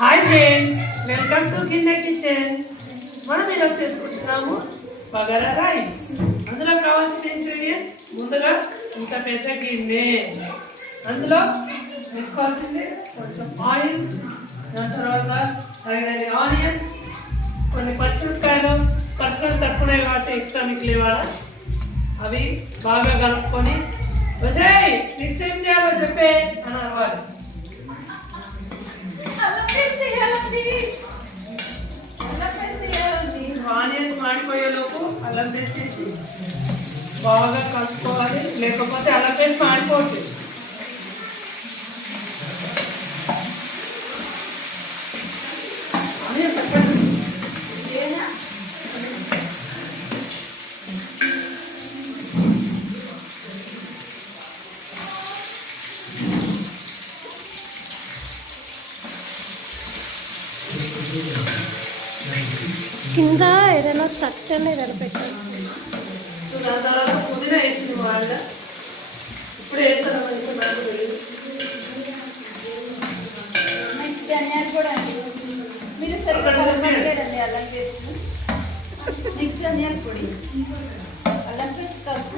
Hi friends, welcome to కింద kitchen. మనం ఈరోజు చేసుకుంటున్నాము బగారా రైస్. అందులో కావాల్సిన ఇంగ్రీడియంట్స్ ముందుగా ఇంత పెద్ద గిన్నె, అందులో వేసుకోవాల్సింది కొంచెం ఆయిల్, దాని తర్వాత తగినన్ని ఆనియన్స్, కొన్ని పచ్చిమిరపకాయలు. పచ్చిమిరపకాయలు తక్కువ కాబట్టి ఎక్స్ట్రా మిగిలి ఇవ్వాలి. అవి బాగా కలుపుకొని వసే నెక్స్ట్ ఏం చేయాలో చెప్పే అని అవ్వాలి. ఆనియన్స్ మాడిపోయేలోపు అల్లం పేస్ట్ వేసి బాగా కలుపుకోవాలి, లేకపోతే అల్లం పేస్ట్ మాడిపోతుంది. కింద ఏదైనా తట్టని ఏదైనా పెట్టచ్చు. దాని తర్వాత పుదీనా వేసింది వాళ్ళు ఇప్పుడు వేస్తాను మంచిగా నాకు తెలియదు. నెక్స్ట్ ధనియాలు కూడా అండి, మీరు సరిగ్గా కలపట్లేదండి. అల్లం పేస్ట్ నెక్స్ట్ ధనియాల పొడి, అల్లం పేస్ట్ కలుపు.